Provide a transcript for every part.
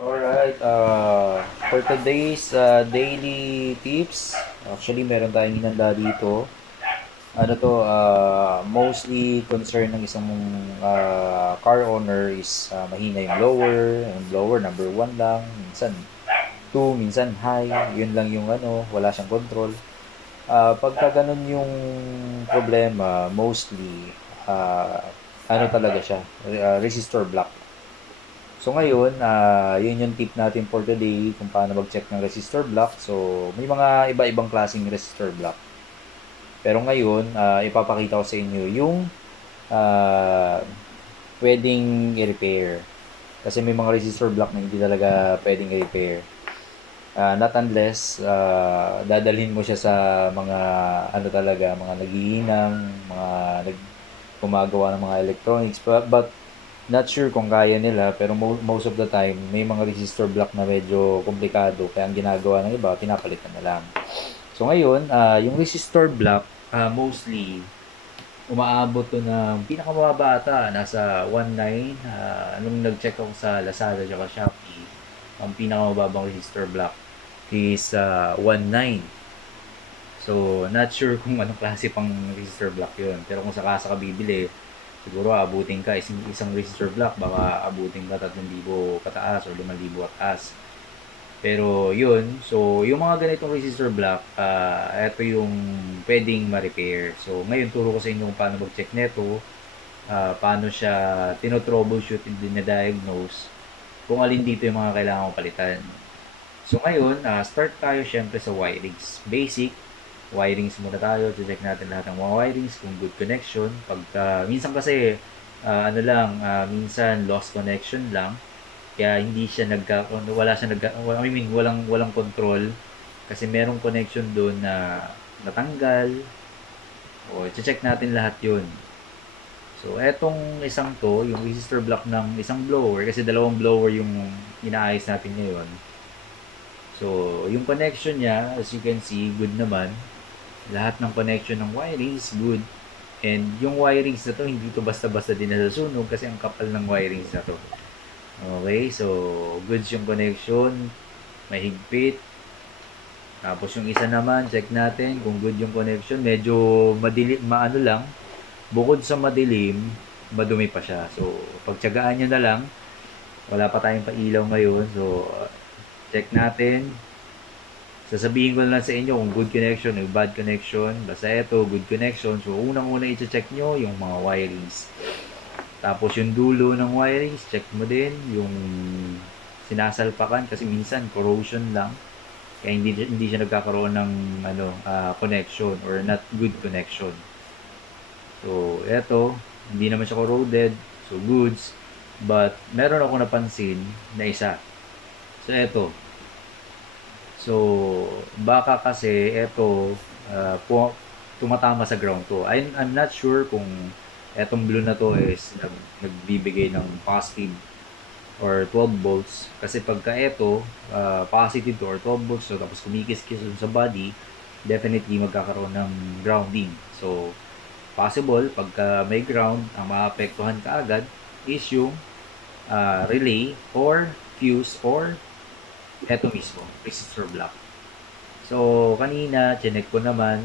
Alright, for today's daily tips, actually meron tayong hinanda dito. Ano to, mostly concern ng isang car owner is mahina yung blower. Yung blower, number 1 lang. Minsan 2, minsan high. Yun lang yung ano, wala siyang control. Pagka ganun yung problema, mostly, uh, ano talaga siya, resistor block. So ngayon, yun yung tip natin for today kung paano mag-check ng resistor block. So may mga iba-ibang klaseng resistor block. Pero ngayon, ipapakita ko sa inyo yung ah, pwedeng i-repair. Kasi may mga resistor block na hindi talaga pwedeng i-repair. Not unless dadalhin mo siya sa mga ano talaga, mga naghihinang, mga gumagawa ng mga electronics. But not sure kung kaya nila, pero most of the time, may mga resistor block na medyo komplikado. Kaya ang ginagawa ng iba, pinapalitan na lang. So ngayon, yung resistor block, mostly, umaabot to ng pinakamababa ata, nasa 1.9. Nung nag-check ako sa Lazada at Shopee, ang pinakamababang resistor block is 1.9. So, not sure kung anong klase pang resistor block yun. Pero kung sakasa ka bibili, siguro abutin ka isang resistor block, baka abutin ka 3,000 pataas or 5,000 pataas. Pero yun, so yung mga ganitong resistor block, ito yung pwedeng ma-repair. So ngayon turo ko sa inyo kung paano mag-check neto, paano siya tino-troubleshoot and dinadiagnose, kung alin dito yung mga kailangan kong palitan. So ngayon, start tayo syempre sa wirings. Basic, wirings muna tayo. Check natin lahat ng mga wirings kung good connection. Minsan kasi, ano lang, minsan lost connection lang. Kaya hindi siya wala siya I mean, walang control. Kasi merong connection doon na natanggal. O, check natin lahat yun. So, etong isang to, yung resistor block ng isang blower, kasi dalawang blower yung inaayos natin ngayon. So, yung connection niya, as you can see, good naman. Lahat ng connection ng wirings, good. And yung wirings na to, hindi to basta-basta din nasasunog kasi ang kapal ng wirings na to. Okay, so goods yung connection, mahigpit. Tapos yung isa naman, check natin kung good yung connection. Medyo madilim, maano lang. Bukod sa madilim, madumi pa siya. So, pagtyagaan nyo na lang. Wala pa tayong pailaw ngayon. So, check natin. Sasabihin ko lang sa inyo kung good connection o bad connection. Basta ito, good connection. So, unang-una i-check nyo yung mga wirings. Tapos yung dulo ng wirings, check mo din yung sinasalpakan kasi minsan corrosion lang. Kaya hindi siya nagkakaroon ng connection or not good connection. So, eto, hindi naman siya corroded. So, goods. But, meron ako napansin na isa. So, eto, so, baka kasi ito tumatama sa ground to. I'm not sure kung etong blue na to is nagbibigay ng positive or 12 volts. Kasi pagka ito, positive to or 12 volts to, tapos kumikis-kis sa body, definitely magkakaroon ng grounding. So, possible, pagka may ground, ang maapektuhan kaagad is yung relay or fuse or eto mismo, resistor block. So, kanina, chinek ko naman,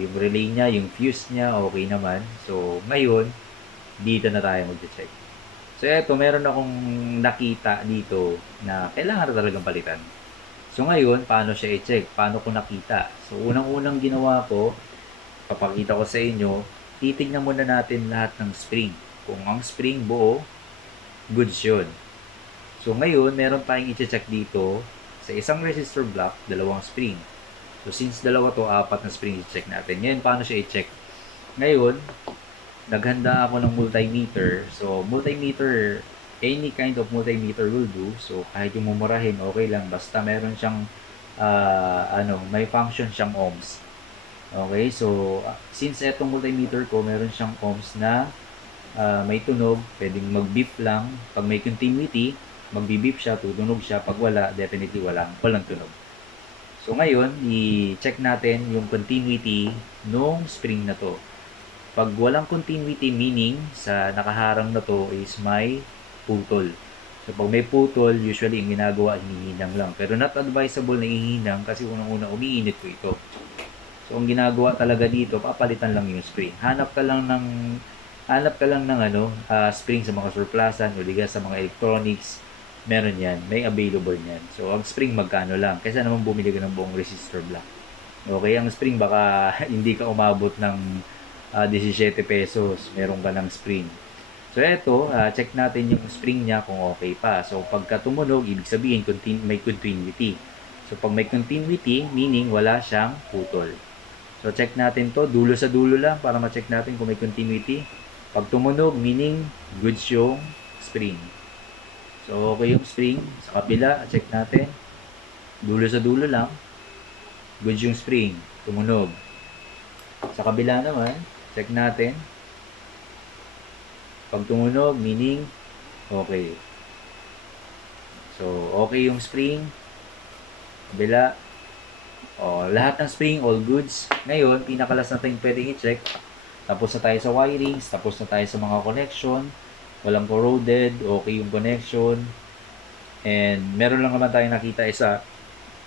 yung relay niya, yung fuse niya, okay naman. So, ngayon, dito na tayo mag-check. So, eto, meron akong nakita dito na kailangan na talagang palitan. So, ngayon, paano siya i-check? Paano ko nakita? So, unang-unang ginawa ko, papakita ko sa inyo, titignan muna natin lahat ng spring. Kung ang spring buo, goods yun. So, ngayon, meron tayong i-check dito sa isang resistor block, dalawang spring. So, since dalawa to, 4 na spring i-check natin. Ngayon, paano siya i-check? Ngayon, naghanda ako ng multimeter. So, multimeter, any kind of multimeter will do. So, kahit yung mumurahin, okay lang. Basta meron siyang, may function siyang ohms. Okay, so, since etong multimeter ko, meron siyang ohms na may tunog, pwedeng mag-beep lang. Pag may continuity, magbi-beep siya, tutunog siya. Pag wala, definitely walang tunog. So ngayon, i-check natin yung continuity nung spring na to. Pag walang continuity, meaning sa nakaharang na to is may putol. So, pag may putol, usually ang ginagawa, hinihinang lang. Pero not advisable na ihinang kasi unang-una umiinit ko ito. So, ang ginagawa talaga dito, papalitan lang yung spring. Hanap ka lang ng spring sa mga surplusan o liga sa mga electronics. Meron yan. May available yan. So, ang spring magkano lang. Kaysa naman bumili ka ng buong resistor block. Okay, ang spring baka hindi ka umabot ng 17 pesos. Meron ka ng spring. So, eto, check natin yung spring niya kung okay pa. So, pagka tumunog, ibig sabihin may continuity. So, pag may continuity, meaning wala siyang putol. So, check natin to dulo sa dulo lang para ma-check natin kung may continuity. Pag tumunog, meaning goods yung spring. So, okay yung spring. Sa kabila, check natin. Dulo sa dulo lang. Goods yung spring. Tumunog. Sa kabila naman, check natin. Pag tumunog, meaning okay. So, okay yung spring. Kabila. Lahat ng spring, all goods. Ngayon, pinakalas natin pwedeng i-check. Tapos na tayo sa wirings, tapos na tayo sa mga connection. Walang corroded, okay yung connection. And meron lang naman tayong nakita isa,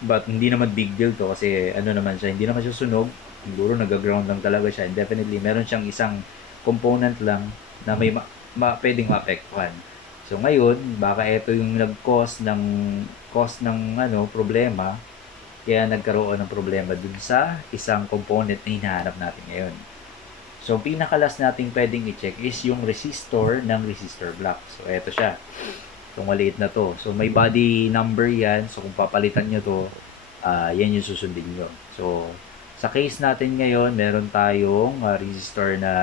but hindi naman big deal to kasi naman siya, hindi naman siya sunog. Siguro nag-ground lang talaga siya. And definitely, meron siyang isang component lang na may pwedeng maapektuhan. So ngayon, baka ito yung nag-cause ng problema. Kaya nagkaroon ng problema dun sa isang component na hinahanap natin ngayon. So, pinakalas natin pwedeng i-check is yung resistor ng resistor block. So, eto siya. Itong maliit na to. So, may body number yan. So, kung papalitan nyo to, yan yung susundin nyo. So, sa case natin ngayon, meron tayong resistor na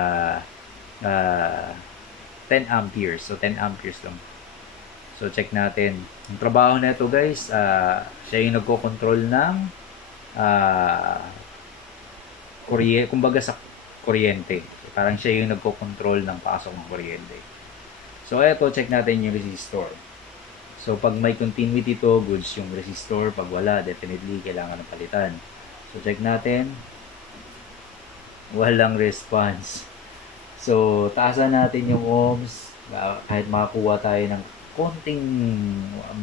10 amperes. So, 10 amperes lang. So, check natin. Ang trabaho na ito guys, siya yung nagko-control ng kumbaga sa kuryente. Parang siya yung nagko-control ng pasok ng kuryente. So, eto, check natin yung resistor. So, pag may continuity to, goods yung resistor. Pag wala, definitely kailangan ng palitan. So, check natin. Walang response. So, taasan natin yung ohms. Kahit makakuha tayo ng konting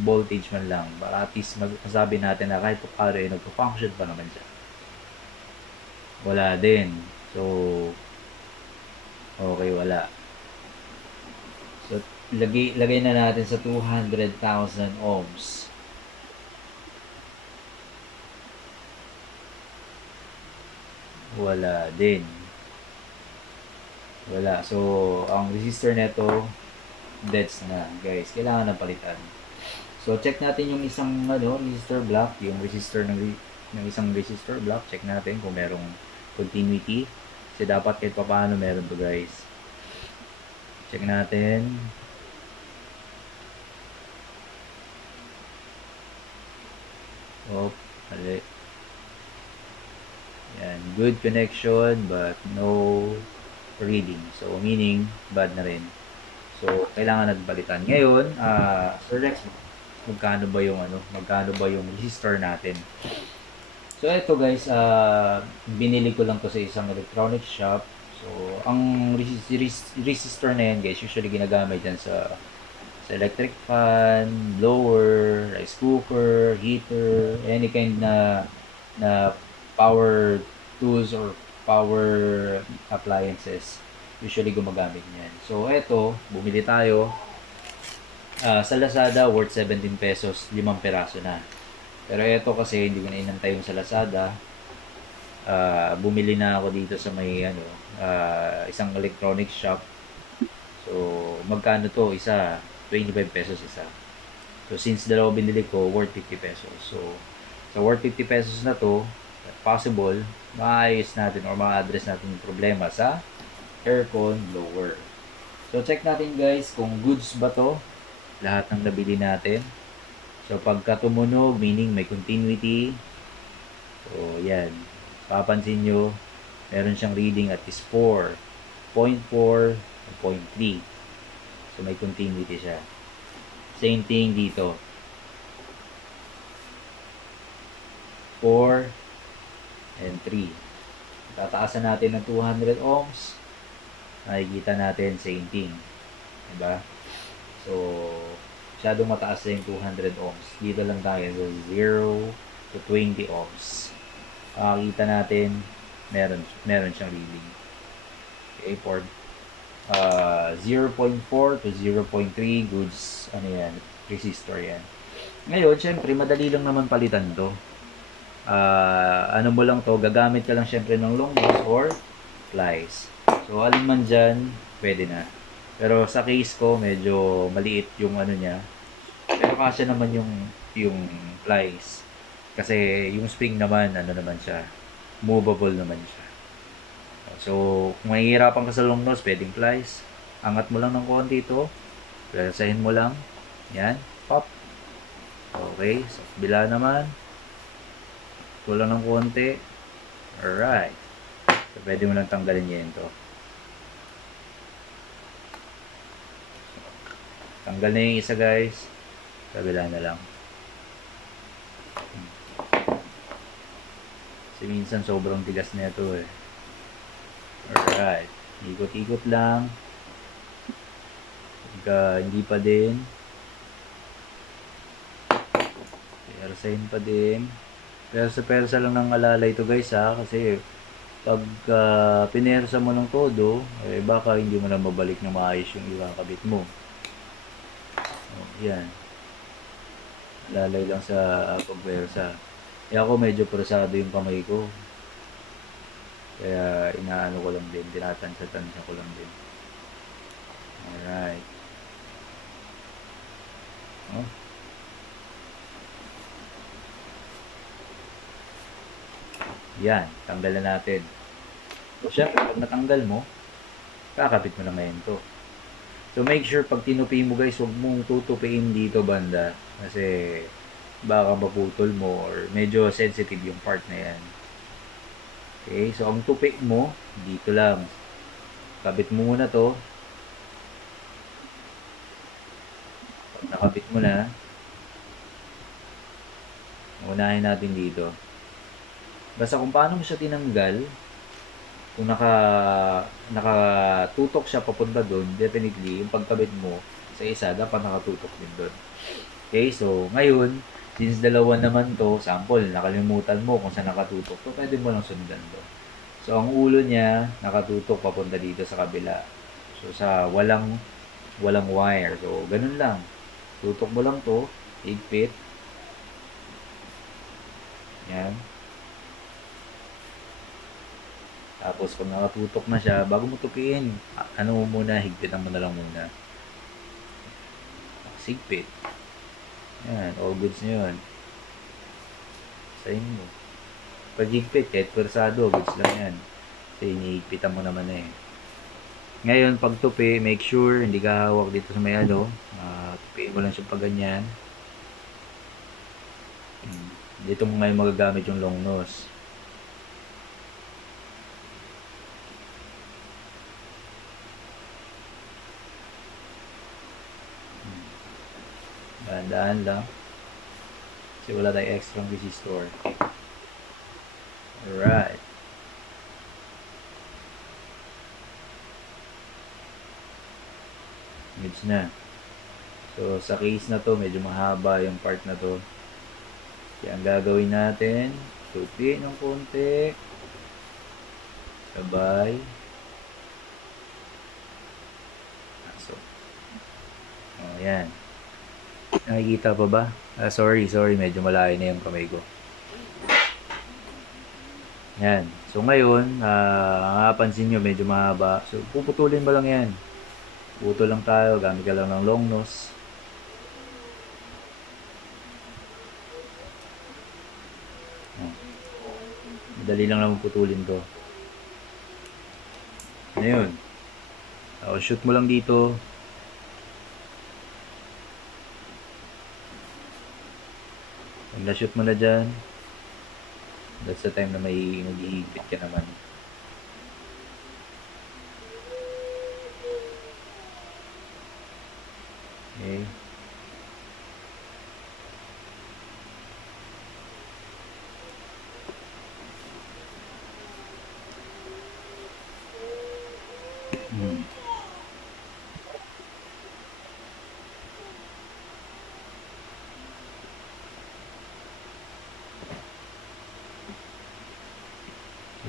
voltage man lang para at least masabi natin na kahit paano nagpo-function pa naman siya. Wala din. So, okay, wala. So, lagay na natin sa 200,000 ohms. Wala din. Wala. So, ang resistor nito deads na, guys. Kailangan ng palitan. So, check natin yung isang resistor block, yung resistor ng isang resistor block. Check natin kung merong continuity. Kasi dapat kahit paano meron to, guys. Check natin. Mali. Yan. Good connection, but no reading. So, meaning, bad na rin. So, kailangan nagpalitan. Ngayon, Sir Rex, magkano ba yung resistor natin? So, ito guys, binili ko lang to sa isang electronic shop. So, ang resistor na yan guys, usually ginagamit yan sa electric fan, blower, rice cooker, heater, any kind na power tools or power appliances. Usually gumagamit niyan. So, eto, bumili tayo. Sa Lazada, worth 17 pesos, 5 peraso na. Pero eto kasi, hindi ko na inantay yung sa Lazada. Bumili na ako dito sa may, isang electronic shop. So, magkano to? Isa, 25 pesos isa. So, since dalawa binili ko, worth 50 pesos. So, sa worth 50 pesos na to, possible, maayos natin or ma-address natin yung problema sa aircon blower. So, check natin guys kung goods ba to. Lahat ng nabili natin. So, pagka tumunog, meaning may continuity. So, yan. Papansin nyo, meron siyang reading at is 4, 0.4, 0.3. So, may continuity siya. Same thing dito. 4 and 3. Tataasan natin ng 200 ohms. Nakikita natin same thing. Diba? So, masyadong mataas na yung 200 ohms. Dito lang tayo sa 0 to 20 ohms. Makikita natin, meron siyang reading. Okay, for 0.4 to 0.3 goods, ano yan, resistor yan. Ngayon, syempre, madali lang naman palitan to. Ano mo lang to, gagamit ka lang syempre ng long nose or plies. So, alin man dyan, pwede na. Pero sa case ko, medyo maliit yung ano niya. Pero kasya naman yung plies. Kasi yung spring naman, ano naman siya, movable naman siya. So, kung mahihirapan ka sa long nose, pwedeng plies. Angat mo lang ng konti ito. Pwersahin mo lang. Yan. Pop. Okay. So, bila naman. Kulang ng konti. Alright. So, pwede mo lang tanggalin yan ito. Tanggal na yung isa, guys. Kabila na lang. Kasi minsan sobrang tigas na ito eh. Alright. Ikot-ikot lang. Hindi pa din. Persahin pa din. Persa lang ng alalay ito guys ha. Kasi pag pinersa mo ng todo, eh baka hindi mo na mabalik na maayos yung ikakabit mo. Yan. Alalay lang sa pagpersa. Kaya ako medyo persado yung kamay ko. Kaya inaano ko lang din, tinatansya-tansya ko lang din. Alright. Oh. Yan, tanggal na natin. So, syempre, pag natanggal mo, kakapit mo na ngayon to. So, make sure pag tinupi mo guys, huwag mong tutupiin dito banda. Kasi, baka maputol mo or medyo sensitive yung part na yan. Okay, so ang tupi mo, dito lang. Kabit mo muna to. Pag nakabit mo na, unahin natin dito. Basta kung paano mo siya tinanggal, kung nakatutok siya papunta doon, definitely, yung pagkabit mo sa isa, dapat nakatutok din doon. Okay, so ngayon, since dalawa naman to, sample, nakalimutan mo kung saan nakatutok to, pwede mo lang sundan to. So, ang ulo niya, nakatutok papunta dito sa kabila. So, sa walang wire. So, ganun lang. Tutok mo lang to, higpit. Yan. Tapos, kung nakatutok na siya, bago mo tupiin, ano mo muna, higpitan mo na lang muna. Higpit. Yan, all goods nyo yun. Sayin mo. Pag higpit, kahit persado, goods lang yan. Kasi hinihigpitan mo naman eh. Ngayon, pag tupi, make sure hindi ka hawak dito sa may ano. Tupiin mo lang siya pag ganyan. Dito mo ngayon magagamit yung long nose. Dahan-dahan lang. Kasi wala tayong extra resistor. Alright. Goods na. So, sa case na to, medyo mahaba yung part na to. Kaya ang gagawin natin, tupi ng konti. Sabay. So, yan. Nakikita pa ba? Sorry, medyo malayo na yung kamay ko. Yan. So, ngayon, mapapansin nyo, medyo mahaba. So, puputulin mo lang yan. Putol lang tayo. Gamit ka lang ng long nose. Madali lang naman putulin to. Ano yun? Shoot mo lang dito. Pag na-shoot mo na dyan, that's the time na may maghihigpit ka naman. Okay.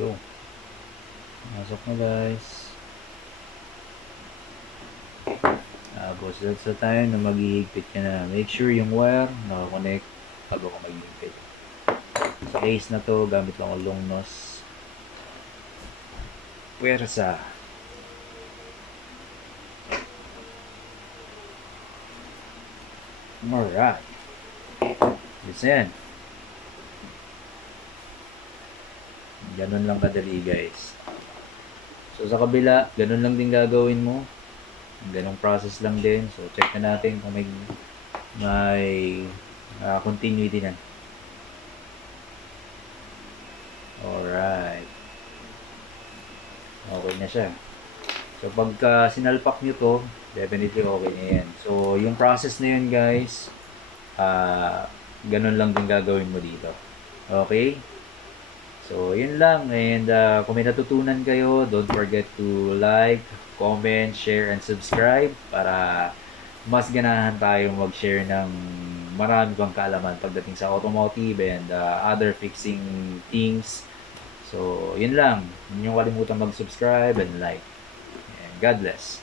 Go. Masok na guys. Tapos that's the time na maghihigpit ka na. Make sure yung wire nakakonect bago ka maghihigpit. Sa case na to, gamit lang ang long nose. Puwersa. Alright. Listen. Ganun lang kadali guys. So sa kabila, ganun lang din gagawin mo. Ganong process lang din. So check na natin kung may continuity na. Alright. Okay na siya. So pagka sinalpak nyo to, definitely okay na yan. So yung process na yun guys, ganun lang din gagawin mo dito. Okay? So yun lang. And kung may natutunan kayo, don't forget to like, comment, share, and subscribe para mas ganahan tayong mag-share ng marami pang kaalaman pagdating sa automotive and other fixing things. So, yun lang. Huwag niyong kalimutan mag-subscribe and like. And God bless.